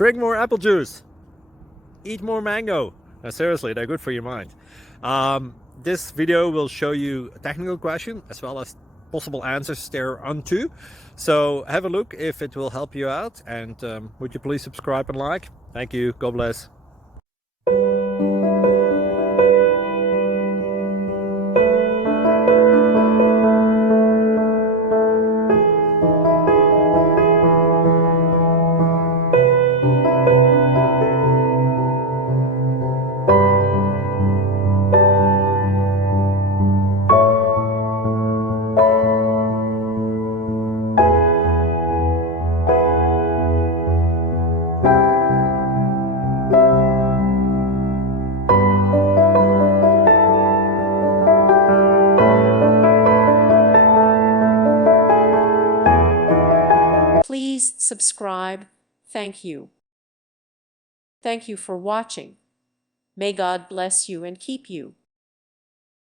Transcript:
Drink more apple juice. Eat more mango. No, seriously, they're good for your mind. This video will show you a technical question as well as possible answers thereunto. So have a look if it will help you out, and would you please subscribe and like? Thank you. God bless. Please subscribe. Thank you. Thank you for watching. May God bless you and keep you.